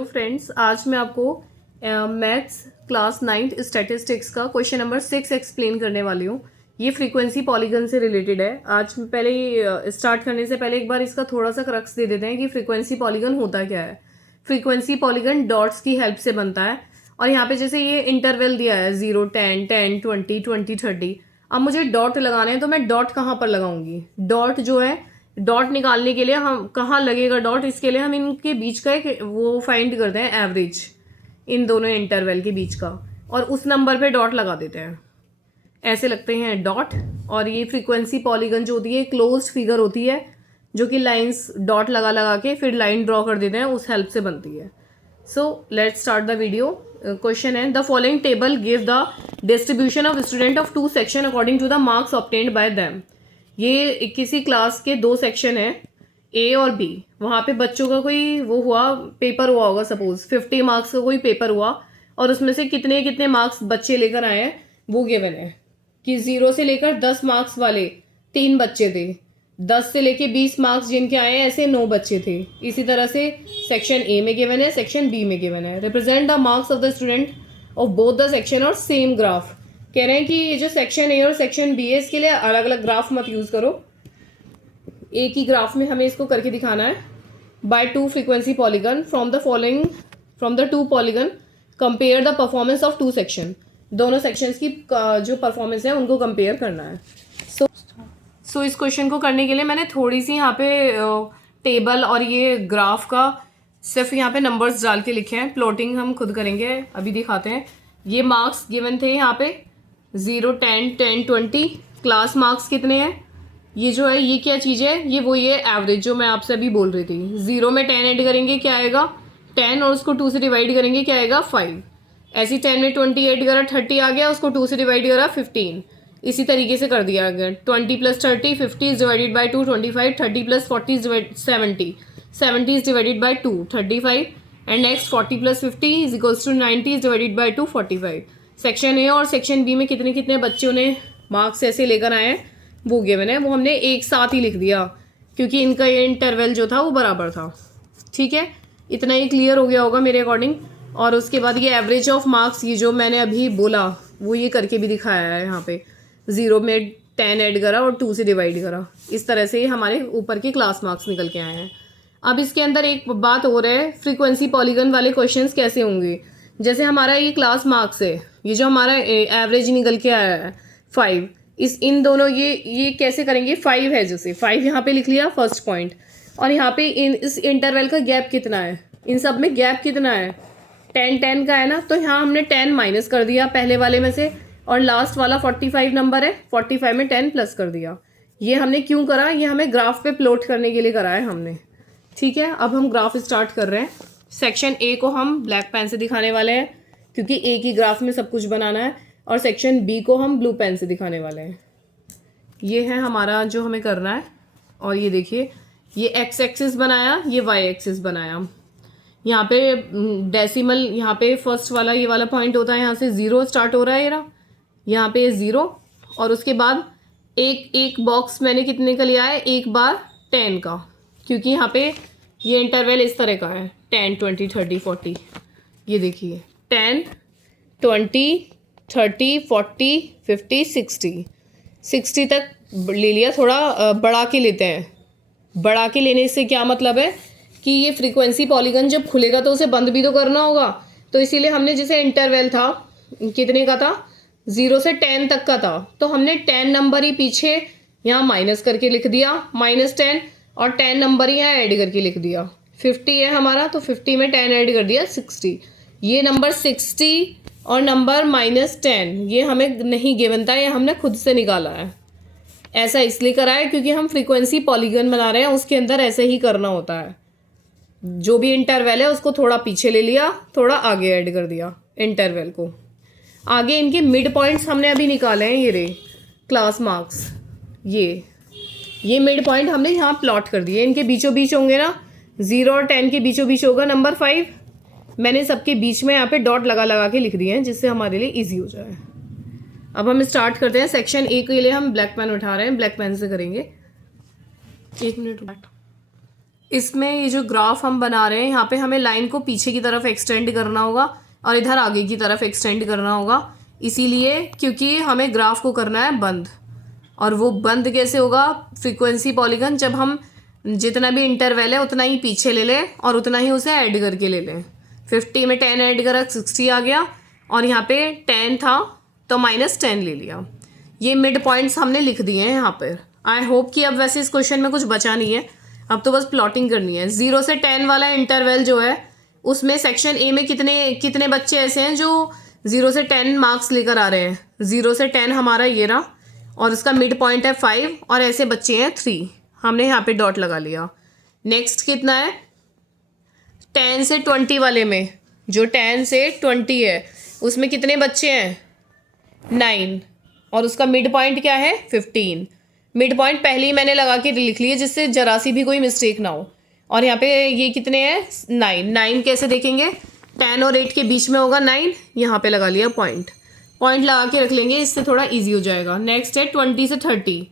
तो फ्रेंड्स, आज मैं आपको मैथ्स क्लास 9th स्टैटिस्टिक्स का क्वेश्चन नंबर 6 एक्सप्लेन करने वाली हूँ। ये फ्रीक्वेंसी पॉलीगन से रिलेटेड है। आज पहले स्टार्ट करने से पहले एक बार इसका थोड़ा सा क्रक्स दे देते हैं कि फ्रीक्वेंसी पॉलीगन होता क्या है। फ्रीक्वेंसी पॉलीगन डॉट्स की हेल्प से बनता है और यहाँ पे जैसे ये इंटरवल दिया है 0, 10, 10, 20, 20, 30। अब मुझे डॉट लगाने हैं तो मैं डॉट कहाँ पर लगाऊंगी? डॉट जो है, डॉट निकालने के लिए हम कहाँ लगेगा डॉट, इसके लिए हम इनके बीच का एक वो फाइंड करते हैं एवरेज, इन दोनों इंटरवल के बीच का, और उस नंबर पे डॉट लगा देते हैं। ऐसे लगते हैं डॉट। और ये फ्रीक्वेंसी पॉलीगन जो होती है क्लोज्ड फिगर होती है, जो कि लाइंस डॉट लगा लगा के फिर लाइन ड्रॉ कर देते हैं, उस हेल्प से बनती है। So let's start the video. Question है, the following table give the distribution of student of 2 section according to the marks obtained by them. ये किसी क्लास के 2 सेक्शन है, ए और बी। वहाँ पे बच्चों का कोई वो हुआ, पेपर हुआ होगा, सपोज 50 मार्क्स का कोई पेपर हुआ, और उसमें से कितने कितने मार्क्स बच्चे लेकर आए हैं वो गिवन है। कि 0 से लेकर 10 मार्क्स वाले 3 बच्चे थे, 10 से लेकर 20 मार्क्स जिनके आए हैं ऐसे 9 बच्चे थे। इसी तरह से सेक्शन ए में गिवन है, सेक्शन बी में गिवन है। Represent the marks of the student of both the section और सेम ग्राफ। कह रहे हैं कि ये जो सेक्शन ए और सेक्शन बी है इसके लिए अलग अलग ग्राफ मत यूज़ करो, एक ही ग्राफ में हमें इसको करके दिखाना है। By 2 frequency polygon from the 2 polygon compare the performance of 2 section. दोनों सेक्शंस की जो परफॉर्मेंस है उनको कंपेयर करना है। सो इस क्वेश्चन को करने के लिए मैंने थोड़ी सी यहाँ पे टेबल और ये ग्राफ का सिर्फ यहाँ पे नंबर्स डाल के लिखे हैं। प्लॉटिंग हम खुद करेंगे, अभी दिखाते हैं। ये मार्क्स गिवन थे यहाँ पे 0, 10, 10, 20। क्लास मार्क्स कितने हैं? ये जो है ये क्या चीज़ है? ये एवरेज जो मैं आपसे अभी बोल रही थी। 0 में 10 ऐड करेंगे क्या आएगा? 10, और उसको 2 से डिवाइड करेंगे क्या आएगा? 5। ऐसे 10 में 20 ऐड करा, 30 आ गया, उसको 2 से डिवाइड करा, 15। इसी तरीके से कर दिया गया। 20 + 30, 50 is divided by 2, 25। 30 + 40 is 70, 70 is divided by 2, 35। And next 40 + 50 is equals to 90 is divided by 2, 45। Section A और सेक्शन बी में कितने कितने बच्चों ने मार्क्स ऐसे लेकर आए हैं वो गिवन है। वो हमने एक साथ ही लिख दिया क्योंकि इनका ये इंटरवल जो था वो बराबर था। ठीक है, इतना ही क्लियर हो गया होगा मेरे अकॉर्डिंग। और उसके बाद ये एवरेज ऑफ मार्क्स, ये जो मैंने अभी बोला वो ये करके भी दिखाया है। यहाँ पे 0 में 10 ऐड करा और 2 से डिवाइड करा। इस तरह से हमारे ऊपर के क्लास मार्क्स निकल के आए हैं। अब इसके अंदर एक बात हो रहा है, फ्रीक्वेंसी पॉलीगन वाले क्वेश्चंस कैसे होंगे। जैसे हमारा ये क्लास मार्क्स है, ये जो हमारा एवरेज निकल के आया है 5, इन दोनों ये कैसे करेंगे? 5 है, जैसे 5 यहाँ पे लिख लिया फर्स्ट पॉइंट, और यहाँ पे इस इंटरवल का गैप कितना है? इन सब में गैप कितना है? 10, 10 का है ना, तो यहाँ हमने 10 माइनस कर दिया पहले वाले में से, और लास्ट वाला 45 नंबर है, 45 में 10 प्लस कर दिया। ये हमने क्यों करा? ये हमें ग्राफ पे प्लॉट करने के लिए करा है हमने। ठीक है, अब हम ग्राफ स्टार्ट कर रहे हैं। सेक्शन ए को हम ब्लैक पेन से दिखाने वाले हैं क्योंकि एक ही ग्राफ में सब कुछ बनाना है, और सेक्शन बी को हम ब्लू पेन से दिखाने वाले हैं। ये है हमारा जो हमें करना है। और ये देखिए, ये एक्स एक्सिस बनाया, ये वाई एक्सिस बनाया। यहाँ पे डेसिमल, यहाँ पे फर्स्ट वाला ये वाला पॉइंट होता है, यहाँ से 0 स्टार्ट हो रहा है ये, यहाँ पे 0, और उसके बाद एक बॉक्स मैंने कितने का लिया है? एक बार 10 का, क्योंकि यहाँ पे ये इंटरवल इस तरह का है 10, 20, 30, 40। ये देखिए 10, 20, 30, 40, 50, 60 तक ले लिया। थोड़ा बढ़ा के लेते हैं। बढ़ा के लेने से क्या मतलब है कि ये फ्रीक्वेंसी पॉलीगन जब खुलेगा तो उसे बंद भी तो करना होगा। तो इसीलिए हमने, जैसे इंटरवल था कितने का था? 0 से 10 तक का था, तो हमने 10 नंबर ही पीछे यहाँ माइनस करके लिख दिया, -10, और 10 नंबर ही यहाँ ऐड करके लिख दिया। 50 है हमारा, तो 50 में 10 ऐड कर दिया, 60। ये नंबर 60 और नंबर -10 ये हमें नहीं गिवन था, ये हमने खुद से निकाला है। ऐसा इसलिए करा है क्योंकि हम फ्रीक्वेंसी पॉलीगन बना रहे हैं, उसके अंदर ऐसे ही करना होता है। जो भी इंटरवल है उसको थोड़ा पीछे ले लिया, थोड़ा आगे ऐड कर दिया इंटरवल को। आगे इनके मिड पॉइंट्स हमने अभी निकाले हैं, ये रे क्लास मार्क्स। ये मिड पॉइंट हमने यहाँ प्लॉट कर दिए। इनके बीचों बीच होंगे ना, 0 और 10 के बीचों बीच होगा नंबर 5। मैंने सबके बीच में यहाँ पे डॉट लगा लगा के लिख दिए हैं जिससे हमारे लिए इजी हो जाए। अब हम स्टार्ट करते हैं। सेक्शन ए के लिए हम ब्लैक पेन उठा रहे हैं, ब्लैक पेन से करेंगे। 1 मिनट। इसमें ये जो ग्राफ हम बना रहे हैं यहाँ पे हमें लाइन को पीछे की तरफ एक्सटेंड करना होगा और इधर आगे की तरफ एक्सटेंड करना होगा, इसीलिए क्योंकि हमें ग्राफ को करना है बंद। और वो बंद कैसे होगा फ्रीक्वेंसी पॉलीगन, जब हम जितना भी इंटरवल है उतना ही पीछे ले लें और उतना ही उसे ऐड करके ले लें। 50 में 10 ऐड करा 60 आ गया, और यहाँ पे 10 था तो -10 ले लिया। ये मिड पॉइंट्स हमने लिख दिए हैं यहाँ पर। आई होप कि अब वैसे इस क्वेश्चन में कुछ बचा नहीं है, अब तो बस प्लॉटिंग करनी है। 0 से 10 वाला इंटरवल जो है उसमें सेक्शन ए में कितने कितने बच्चे ऐसे हैं जो 0 से 10 मार्क्स लेकर आ रहे हैं। 0 से 10 हमारा ये रहा, और उसका मिड पॉइंट है 5, और ऐसे बच्चे हैं 3। हमने यहाँ पे डॉट लगा लिया। नेक्स्ट कितना है 10 से 20 वाले में, जो 10 से 20 है उसमें कितने बच्चे हैं 9, और उसका मिड पॉइंट क्या है 15। मिड पॉइंट पहले ही मैंने लगा के लिख लिए जिससे जरा सी भी कोई मिस्टेक ना हो। और यहाँ पे ये कितने हैं 9 कैसे देखेंगे 10 और 8 के बीच में होगा 9, यहाँ पे लगा लिया पॉइंट लगा के रख लेंगे, इससे थोड़ा इजी हो जाएगा। नेक्स्ट है 20 से 30।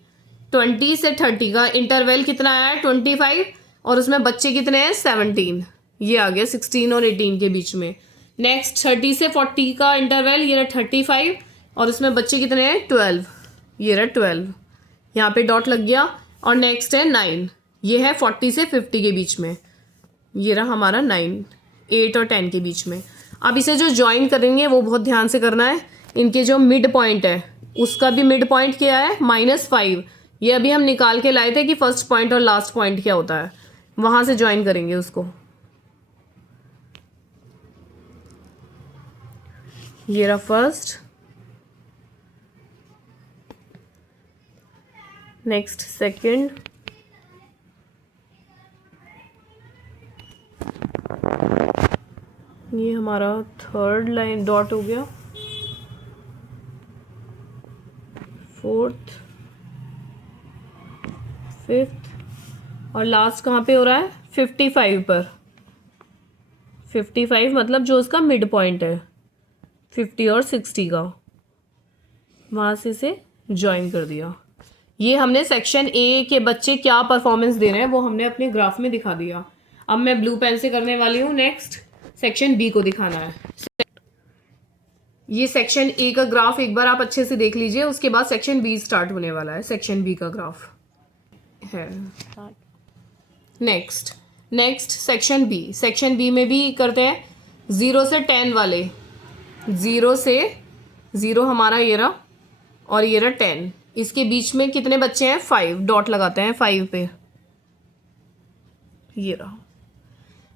20 से 30 का इंटरवल कितना आया है 25, और उसमें बच्चे कितने हैं 17, ये आ गया 16 और 18 के बीच में। नेक्स्ट 30 से 40 का इंटरवल ये रहा 35, और उसमें बच्चे कितने हैं 12, ये रहा 12, यहाँ पे डॉट लग गया। और नेक्स्ट है 9, ये है 40 से 50 के बीच में, ये रहा हमारा 9, 8 और 10 के बीच में। अब इसे जो ज्वाइन करेंगे वो बहुत ध्यान से करना है। इनके जो मिड पॉइंट है उसका भी मिड पॉइंट क्या है -5। ये अभी हम निकाल के लाए थे कि फर्स्ट पॉइंट और लास्ट पॉइंट क्या होता है, वहाँ से ज्वाइन करेंगे उसको। ये रहा फर्स्ट, नेक्स्ट सेकंड, ये हमारा थर्ड लाइन डॉट हो गया, फोर्थ, फिफ्थ, और लास्ट कहाँ पे हो रहा है 55 पर। 55 मतलब जो उसका मिड पॉइंट है 50 और 60 का, वहाँ से इसे ज्वाइन कर दिया। ये हमने सेक्शन ए के बच्चे क्या परफॉर्मेंस दे रहे हैं वो हमने अपने ग्राफ में दिखा दिया। अब मैं ब्लू पेन से करने वाली हूँ। नेक्स्ट सेक्शन बी को दिखाना है। ये सेक्शन ए का ग्राफ एक बार आप अच्छे से देख लीजिए, उसके बाद सेक्शन बी स्टार्ट होने वाला है। सेक्शन बी का ग्राफ है next section B. Section B में भी करते हैं 0 से 10 वाले। 0 से 0 हमारा ये रहा, और ये रहा 10, इसके बीच में कितने बच्चे हैं 5, डॉट लगाते हैं 5 पे, ये रहा।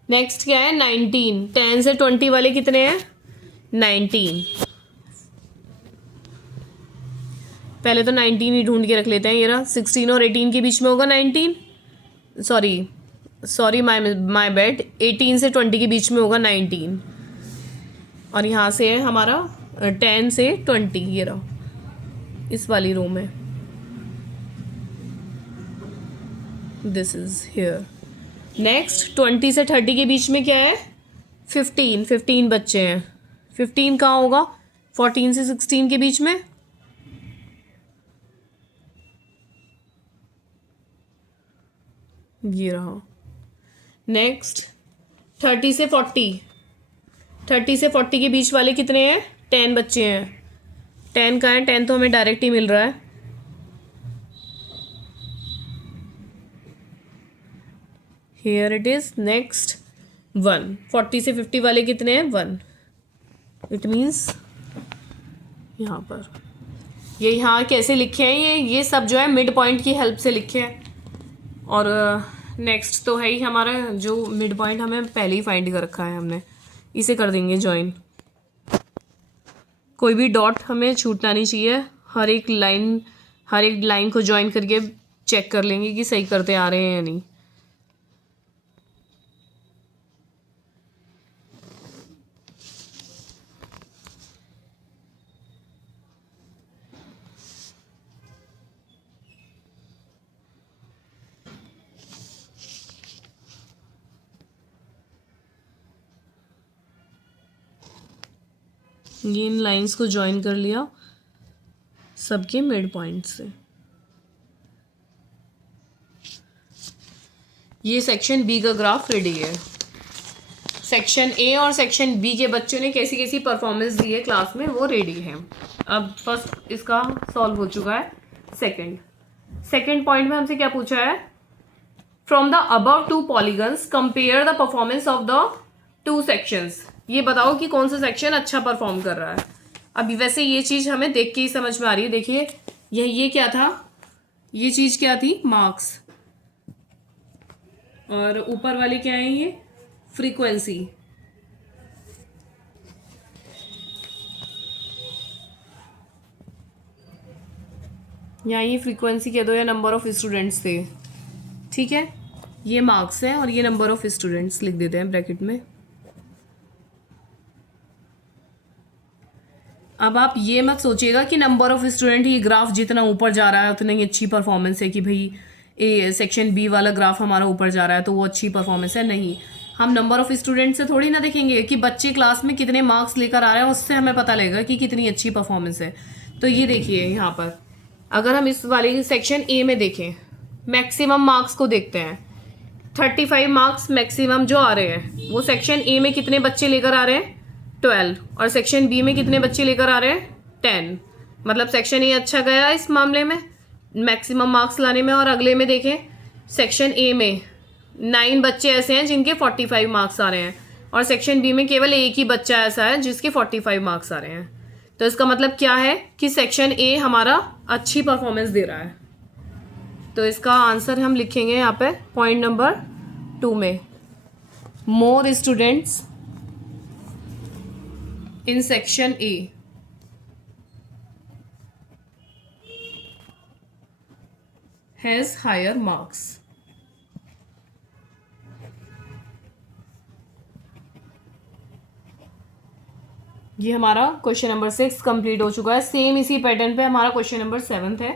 नेक्स्ट क्या है 19। 10 से 20 वाले कितने हैं 19। पहले तो 19 ही ढूंढ के रख लेते हैं। ये रहा 16 और 18 के बीच में होगा 19, सॉरी माय बैड, 18 से 20 के बीच में होगा 19, और यहाँ से है हमारा 10 से 20, ये रहा इस वाली रो में, दिस इज हियर। नेक्स्ट 20 से 30 के बीच में क्या है 15 बच्चे हैं। 15 कहाँ होगा 14 से 16 के बीच में, ये रहा। नेक्स्ट 30 से 40। 30 से 40 के बीच वाले कितने हैं 10 बच्चे हैं। 10 का है 10 तो हमें डायरेक्ट ही मिल रहा है, हियर इट इज। नेक्स्ट 1। 40 से 50 वाले कितने हैं 1, इट मीन्स यहाँ पर। ये यहाँ कैसे लिखे हैं ये सब जो है मिड पॉइंट की हेल्प से लिखे हैं। और नेक्स्ट तो है ही हमारा जो मिड पॉइंट हमें पहले ही फाइंड कर रखा है हमने, इसे कर देंगे ज्वाइन। कोई भी डॉट हमें छूटना नहीं चाहिए, हर एक लाइन को ज्वाइन करके चेक कर लेंगे कि सही करते आ रहे हैं या नहीं। ये इन लाइंस को ज्वाइन कर लिया सबके मिड पॉइंट से। ये सेक्शन बी का ग्राफ रेडी है। सेक्शन ए और सेक्शन बी के बच्चों ने कैसी कैसी परफॉर्मेंस दी है क्लास में, वो रेडी है। अब फर्स्ट इसका सॉल्व हो चुका है। सेकंड पॉइंट में हमसे क्या पूछा है, from the above to polygons compare the performance of the two sections. ये बताओ कि कौन सा सेक्शन अच्छा परफॉर्म कर रहा है। अभी वैसे ये चीज़ हमें देख के ही समझ में आ रही है। देखिए ये क्या था, ये चीज़ क्या थी, मार्क्स, और ऊपर वाली क्या है, ये फ्रीक्वेंसी। यहाँ ये फ्रीक्वेंसी कह दो या नंबर ऑफ स्टूडेंट्स थे, ठीक है। ये मार्क्स है और ये नंबर ऑफ स्टूडेंट्स लिख देते हैं ब्रैकेट में। अब आप ये मत सोचिएगा कि number of student he graph जितना ऊपर जा रहा है उतना ही अच्छी परफॉर्मेंस है, कि भाई ए सेक्शन बी वाला ग्राफ हमारा ऊपर जा रहा है तो वो अच्छी परफॉर्मेंस है। नहीं, हम नंबर ऑफ स्टूडेंट से थोड़ी ना देखेंगे कि बच्चे क्लास में कितने मार्क्स लेकर आ रहे हैं, उससे हमें पता लगेगा कि कितनी अच्छी परफॉर्मेंस है। तो ये देखिए यहाँ पर अगर हम इस वाले सेक्शन ए में देखें, मैक्सिमम मार्क्स को देखते हैं, 35 मार्क्स मैक्सिमम जो आ रहे हैं, वो सेक्शन ए में कितने बच्चे लेकर आ रहे हैं, 12, और सेक्शन बी में कितने बच्चे लेकर आ रहे हैं, 10। मतलब सेक्शन ए अच्छा गया इस मामले में मैक्सिमम मार्क्स लाने में। और अगले में देखें, सेक्शन ए में 9 बच्चे ऐसे हैं जिनके 45 मार्क्स आ रहे हैं, और सेक्शन बी में केवल एक ही बच्चा ऐसा है जिसके 45 मार्क्स आ रहे हैं। तो इसका मतलब क्या है कि सेक्शन ए हमारा अच्छी परफॉर्मेंस दे रहा है। तो इसका आंसर हम लिखेंगे यहाँ पे पॉइंट नंबर 2 में, more students in section A has higher marks. ये हमारा क्वेश्चन नंबर 6 कंप्लीट हो चुका है। सेम इसी पैटर्न पे हमारा क्वेश्चन नंबर 7 है।